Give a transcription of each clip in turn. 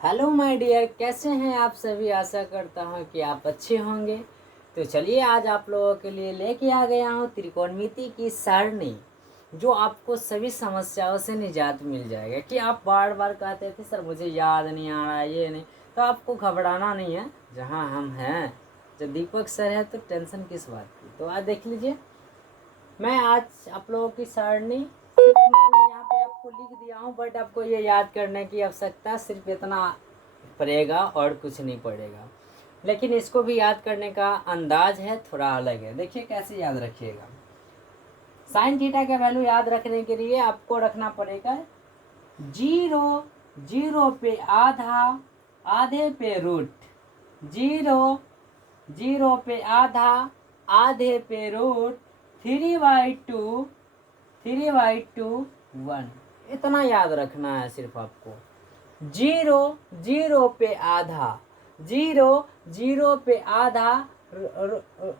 Hello my dear, कैसे हैं आप सभी। आशा करता हूं कि आप अच्छे होंगे। तो चलिए आज आप लोगों के लिए लेके आ गया हूं त्रिकोणमिति की सारणी, जो आपको सभी समस्याओं से निजात मिल जाएगा। कि आप बार बार कहते थे सर मुझे याद नहीं आ रहा है, ये नहीं, तो आपको घबराना नहीं है। जहां हम हैं, जब दीपक सर है तो टेंशन किस बात की। तो आज देख लीजिए, मैं आज आप लोगों की सारणी सिर्फ मैंने यहाँ पे आपको लिख दिया हूँ, बट आपको ये याद करने की आवश्यकता सिर्फ इतना पड़ेगा और कुछ नहीं पड़ेगा। लेकिन इसको भी याद करने का अंदाज है थोड़ा अलग है। देखिए कैसे याद रखिएगा। साइन थीटा का वैल्यू याद रखने के लिए आपको रखना पड़ेगा जीरो, जीरो पे आधा, आधे पे रूट, जीरो, जीरो पे आधा, आधे पे रूट, 3/2, 3/2 1। इतना याद रखना है सिर्फ आपको। जीरो, जीरो पे आधा, जीरो, जीरो पे आधा,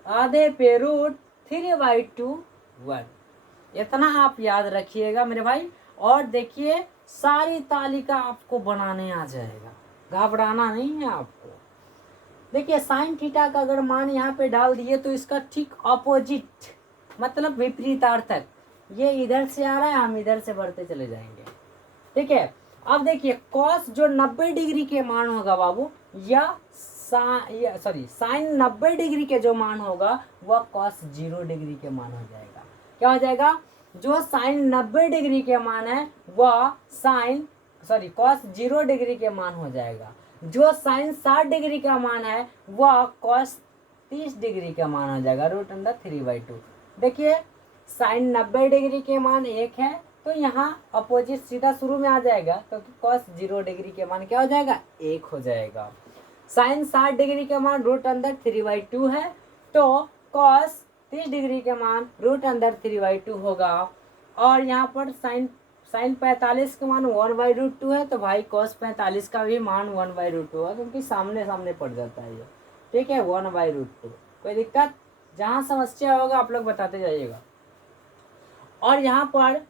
आधे पे रूट, 3/2 1। इतना आप याद रखिएगा मेरे भाई। और देखिए सारी तालिका आपको बनाने आ जाएगा, घबराना नहीं है आपको। देखिए साइन थीटा का अगर मान यहाँ पे डाल दिए तो इसका ठीक ऑपोजिट, मतलब विपरीतार्थक, ये इधर से आ रहा है, हम इधर से बढ़ते चले जाएंगे। ठीक है। अब देखिए कॉस जो 90 डिग्री के मान होगा बाबू, या साइन 90 डिग्री के जो मान होगा वह कॉस 0 डिग्री के मान हो जाएगा। क्या हो जाएगा? जो साइन 90 डिग्री के मान है वह कॉस 0 डिग्री के मान हो जाएगा। जो साइन 60 डिग्री का मान है वह कॉस 30 डिग्री का मान हो जाएगा, √3/2। देखिए साइन 90 डिग्री के मान 1 है, तो यहाँ अपोजिट सीधा शुरू में आ जाएगा, क्योंकि कॉस 0 डिग्री के मान क्या हो जाएगा? 1 हो जाएगा। साइन 60 डिग्री के मान √3/2 है, तो कॉस 30 डिग्री के मान √3/2 होगा। और यहाँ पर साइन 45 का मान 1/√2 है, तो भाई कॉस 45 का भी मान 1/√2 होगा, क्योंकि सामने सामने पड़ जाता है ये। ठीक है, 1/√2। कोई दिक्कत? जहाँ समस्या होगा आप लोग बताते जाइएगा। और यहाँ पर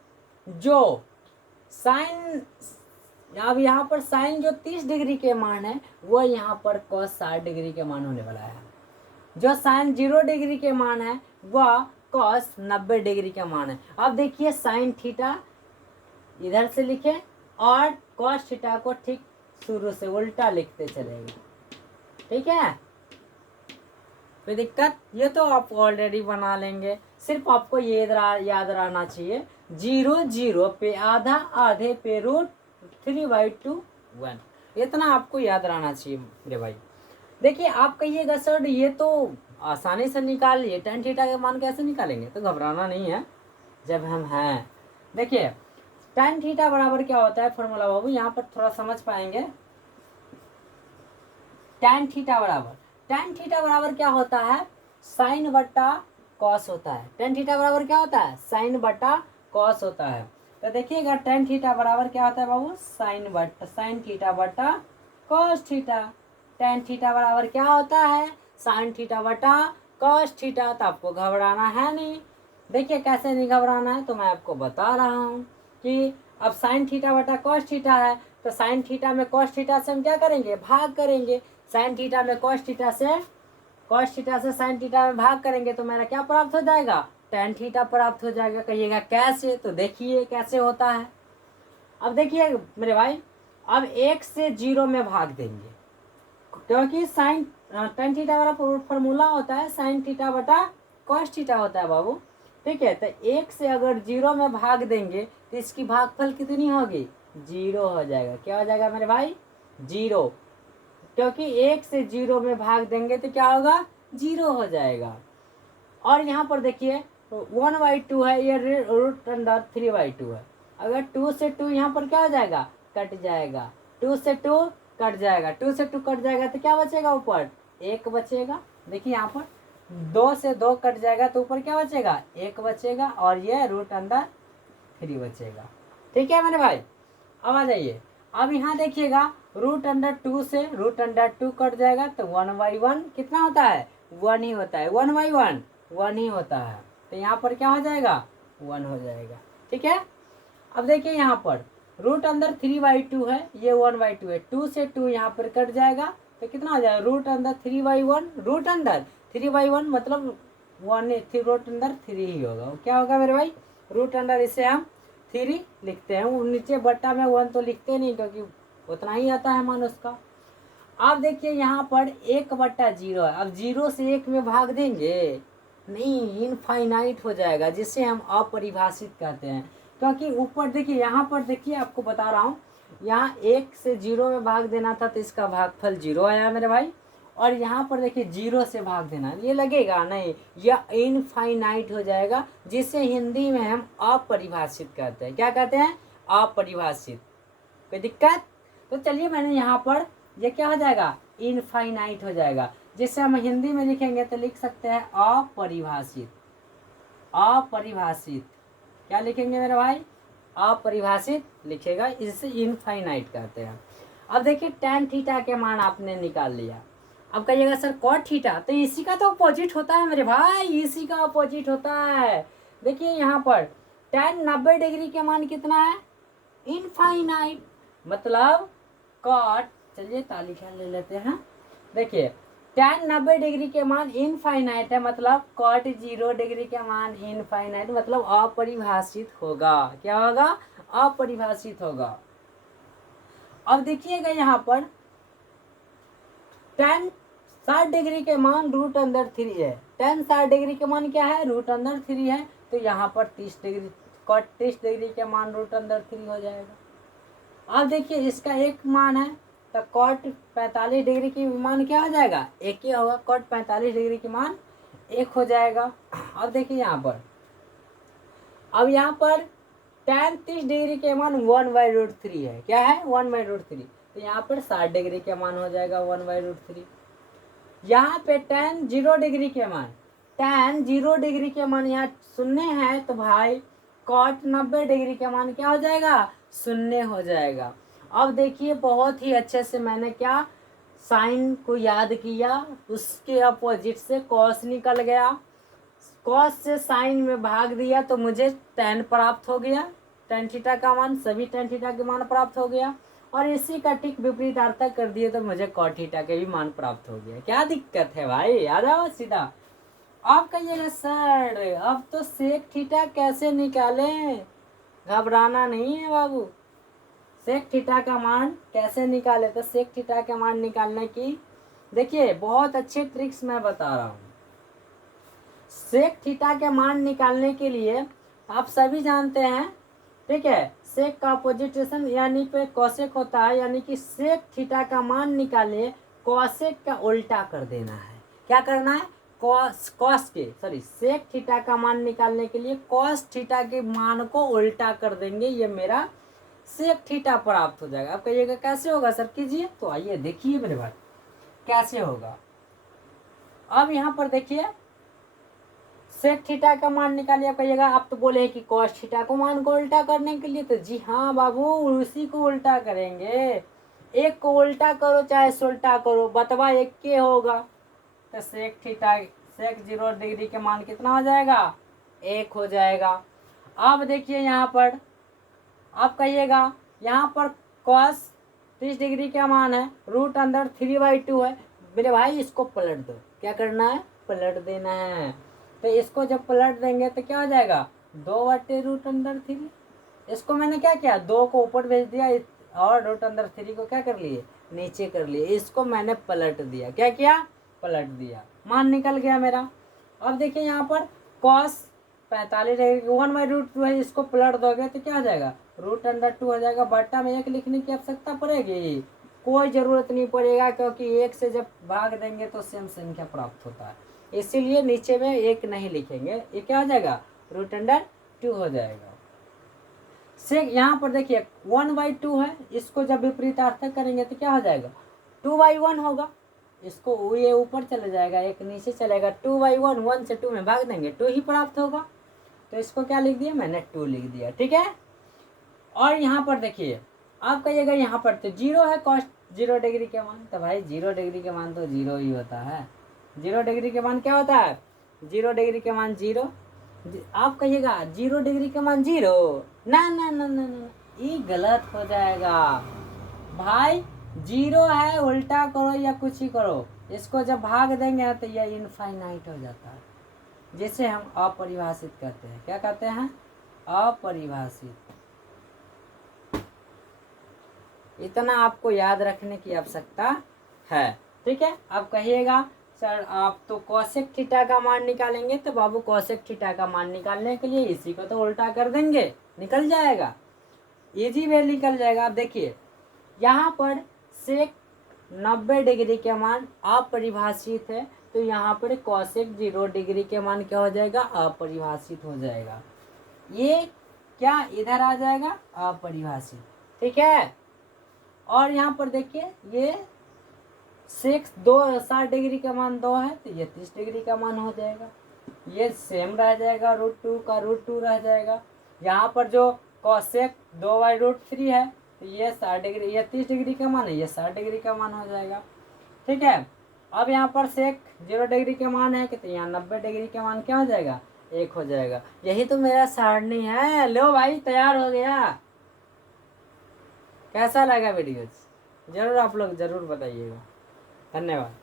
जो साइन, अब यहाँ पर साइन जो 30 डिग्री के मान है वो यहाँ पर कॉस 60 डिग्री के मान होने वाला है। जो साइन 0 डिग्री के मान है वह कॉस 90 डिग्री का मान है। अब देखिए साइन थीटा इधर से लिखे और कॉस थीटा को ठीक शुरू से उल्टा लिखते चलेंगे। ठीक है, कोई दिक्कत? ये तो आप ऑलरेडी बना लेंगे, सिर्फ आपको ये याद रहना चाहिए, 0, 0 पे आधा, आधे पे √3/2 1। इतना आपको याद रहना चाहिए मेरे भाई। देखिए आप कहिएगा सर ये तो आसानी से निकाल लिए, tan थीटा के मान कैसे निकालेंगे? तो घबराना नहीं है जब हम हैं। देखिए tan थीटा बराबर क्या होता है फॉर्मूला बाबू, यहाँ पर थोड़ा समझ पाएंगे। tan थीटा बराबर क्या होता है? साइन बट्टा कॉस होता है। tan थीटा बराबर क्या होता है? साइन बट्टा कॉस होता है। तो देखिएगा tan थीटा बराबर क्या होता है बाबू? साइन थीटा बट्टा कॉस थीटा। tan थीटा बराबर क्या होता है? साइन थीटा बट्टा कॉस थीटा। तो आपको घबराना है नहीं। देखिए कैसे नहीं घबराना है, तो मैं आपको बता रहा हूँ कि अब साइन थीटा बटा कॉस थीटा है, तो साइन थीटा में कॉस थीटा से हम क्या करेंगे? भाग करेंगे। साइन थीटा में कॉस थीटा से साइन थीटा में भाग करेंगे, तो मेरा क्या प्राप्त हो जाएगा? tan थीटा प्राप्त हो जाएगा। कहिएगा कैसे? तो देखिए कैसे होता है। अब देखिए मेरे भाई, अब 1 से 0 में भाग देंगे, क्योंकि साइन tan थीटा वाला फॉर्मूला होता है साइन थीटा बटा कॉस थीटा होता है बाबू। ठीक है, तो 1 से अगर 0 में भाग देंगे तो इसकी भागफल कितनी होगी? 0 हो जाएगा। क्या हो जाएगा मेरे भाई? 0, क्योंकि 1 से 0 में भाग देंगे तो क्या होगा? 0 हो जाएगा। और यहाँ पर देखिए 1/2 है, ये √3/2 है। अगर 2 से 2 यहाँ पर क्या हो जाएगा? कट जाएगा। 2 से 2 कट जाएगा, 2 से 2 कट जाएगा तो क्या बचेगा? ऊपर 1 बचेगा। देखिए यहाँ पर 2 से 2 कट जाएगा तो ऊपर क्या बचेगा? 1 बचेगा, और ये √3 बचेगा। ठीक है मेरे भाई, अब आ जाइए। अब यहाँ देखिएगा √2 से √2 कट जाएगा, तो 1/1 कितना होता है? 1 ही होता है। 1/1 1 ही होता है, तो यहाँ पर क्या हो जाएगा? 1 हो जाएगा। ठीक है। अब देखिए यहाँ पर रूट अंदर 3/2 है, ये 1/2 है, 2 से 2 यहाँ पर कट जाएगा तो कितना आ जाएगा, रूट अंदर 3/1, रूट अंदर 3/1 मतलब 1 रूट अंदर 3 ही होगा। क्या होगा मेरे भाई, रूट अंडर इसे हम 3 लिखते हैं, वो नीचे बट्टा में 1 तो लिखते नहीं क्योंकि उतना ही आता है मान उसका। अब देखिए यहाँ पर 1/0 है, अब 0 से 1 में भाग देंगे नहीं, इनफाइनाइट हो जाएगा, जिसे हम अपरिभाषित कहते हैं। क्योंकि ऊपर देखिए, यहाँ पर देखिए आपको बता रहा हूँ, यहाँ 1 से 0 में भाग देना था तो इसका भागफल 0 आया मेरे भाई, और यहाँ पर देखिए 0 से भाग देना, ये लगेगा नहीं, यह इनफाइनाइट हो जाएगा, जिसे हिंदी में हम अपरिभाषित कहते हैं। क्या कहते हैं, अपरिभाषित। कोई दिक्कत, तो चलिए मैंने यहाँ पर ये क्या हो जाएगा, इनफाइनाइट हो जाएगा, जिसे हम हिंदी में लिखेंगे तो लिख सकते हैं अपरिभाषित। अपरिभाषित क्या लिखेंगे मेरे भाई, अपरिभाषित लिखेगा, इससे इनफाइनाइट कहते हैं। अब देखिए tan थीटा के मान आपने निकाल लिया, अब कहिएगा सर cot थीटा, तो इसी का तो अपोजिट होता है मेरे भाई, इसी का अपोजिट होता है। देखिए यहाँ पर tan 90 डिग्री के मान कितना है, इनफाइनाइट, मतलब cot, चलिए तालिका ले लेते हैं, देखिए tan 90 डिग्री के मान इनफाइनाइट है, मतलब cot 0 डिग्री के मान इनफाइनाइट, मतलब अपरिभाषित होगा। क्या होगा, अपरिभाषित होगा। अब देखिएगा यहाँ पर tan 60 डिग्री के मान रूट अंदर 3 है, tan 60 डिग्री के मान क्या है, रूट अंदर 3 है, तो यहाँ पर 30 डिग्री cot 30 डिग्री के मान रूट अंदर 3 हो जाएगा। अब देखिए इसका एक मान है, तो cot 45 डिग्री की मान क्या हो जाएगा, एक ही होगा, cot 45 डिग्री की मान 1 हो जाएगा। अब देखिए यहाँ पर, अब यहाँ पर tan 30 डिग्री के मान 1/√3 है, क्या है 1/√3, तो यहाँ पर 60 डिग्री के मान हो जाएगा 1/√3। यहाँ पे tan 0 डिग्री के मान, tan 0 डिग्री के मान यहाँ शून्य है, तो भाई cot 90 डिग्री के मान क्या हो जाएगा, शून्य हो जाएगा। अब देखिए बहुत ही अच्छे से मैंने क्या साइन को याद किया, उसके अपोजिट से कॉस निकल गया, कॉस से साइन में भाग दिया तो मुझे tan प्राप्त हो गया, tan थीटा का मान, सभी tan थीटा के मान प्राप्त हो गया, और इसी का ठीक विपरीतार्थक कर दिए तो मुझे cot थीटा के भी मान प्राप्त हो गया। क्या दिक्कत है भाई, आ जाओ सीधा। आप कहिएगा सर अब तो सेक थीटा कैसे निकालें, घबराना नहीं है बाबू, सेक थीटा का मान कैसे निकाले, तो सेक थीटा का मान निकालने की देखिए बहुत अच्छे ट्रिक्स मैं बता रहा हूँ। सेक थीटा के मान निकालने के लिए आप सभी जानते हैं, ठीक है, सेक का अपोजिटेशन यानी पे कॉसेक होता है, यानी कि सेक थीटा का मान निकालिए, कॉसेक का उल्टा कर देना है। क्या करना है, सेक थीटा का मान निकालने के लिए कॉस थीटा के मान को उल्टा कर देंगे, ये मेरा सेक थीटा प्राप्त हो जाएगा। आप कहिएगा कैसे होगा सर, कीजिए, तो आइए देखिए मेरे भाई कैसे होगा। अब यहाँ पर देखिए सेक थीटा का मान निकालिए, आप कहिएगा आप तो बोले कि कॉस थीटा को मान को उल्टा करने के लिए, तो जी हाँ बाबू उसी को उल्टा करेंगे, एक को उल्टा करो चाहे सुल्टा करो, बतवा एक के होगा, तो सेक थीटा सेक 0 डिग्री के मान कितना हो जाएगा, 1 हो जाएगा। अब देखिए यहाँ पर आप कहिएगा यहाँ पर कॉस 30 डिग्री का मान है, रूट अंदर 3/2 है, मेरे भाई इसको पलट दो, क्या करना है, पलट देना है, तो इसको जब पलट देंगे तो क्या हो जाएगा, 2/√3। इसको मैंने क्या किया, 2 को ऊपर भेज दिया और रूट अंदर 3 को क्या कर लिए, नीचे कर लिए, इसको मैंने पलट दिया, क्या किया, पलट दिया, मान निकल गया मेरा। अब देखिए यहाँ पर कॉस 45 डिग्री 1/√2 है, इसको पलट दोगे तो क्या हो जाएगा, रूट अंडर 2 हो जाएगा, बट्टा में 1 लिखने की आवश्यकता पड़ेगी, कोई ज़रूरत नहीं पड़ेगा, क्योंकि 1 से जब भाग देंगे तो सेम संख्या प्राप्त होता है, इसीलिए नीचे में 1 नहीं लिखेंगे, ये क्या हो जाएगा, रूट अंडर 2 हो जाएगा। से यहाँ पर देखिए 1/2 है, इसको जब विपरीतार्थक करेंगे तो क्या हो जाएगा, 2/1 होगा, इसको ये ऊपर चले जाएगा, एक नीचे चलेगा, 2/1, 1 से 2 में भाग देंगे 2 ही प्राप्त होगा, तो इसको क्या लिख दिया, मैंने 2 लिख दिया, ठीक है। और यहाँ पर देखिए आप कहिएगा यहाँ पर तो 0 है कॉस 0 डिग्री के मान, तो भाई 0 डिग्री के मान तो 0 ही होता है, 0 डिग्री के मान क्या होता है, 0 डिग्री के मान 0। आप कहिएगा 0 डिग्री के मान 0, ना ना ना ना ना, ये गलत हो जाएगा भाई। जीरो है, उल्टा करो या कुछ ही करो, इसको जब भाग देंगे तो यह इनफाइनाइट हो जाता है, जिसे हम अपरिभाषित कहते हैं। क्या कहते हैं? अपरिभाषित। इतना आपको याद रखने की आवश्यकता है, ठीक है। अब कहिएगा सर आप तो कोसेक थीटा का मान निकालेंगे, तो बाबू कोसेक थीटा का मान निकालने के लिए इसी को तो उल्टा कर देंगे, निकल जाएगा, इजी वे निकल जाएगा। आप देखिए यहाँ पर सेक 90 डिग्री के मान अपरिभाषित है, तो यहाँ पर कोसेक 0 डिग्री के मान क्या हो जाएगा? अपरिभाषित हो जाएगा। ये क्या इधर आ जाएगा? अपरिभाषित, ठीक है। और यहाँ पर देखिए ये सेक 60 डिग्री का मान 2 है, तो ये 30 डिग्री का मान हो जाएगा। ये सेम रह जाएगा, √2 का √2 रह जाएगा। यहाँ पर जो कोसेक 2/√3 है, तो ये 60 डिग्री, ये 30 डिग्री का मान है, ये 60 डिग्री का मान हो जाएगा, ठीक है। अब यहाँ पर सेक 0 डिग्री के मान है, तो यहाँ 90 डिग्री के मान क्या हो जाएगा? 1 हो जाएगा। यही तो मेरा सारणी है। लो भाई तैयार हो गया। कैसा लगा वीडियो? जरूर आप लोग जरूर बताइएगा। धन्यवाद।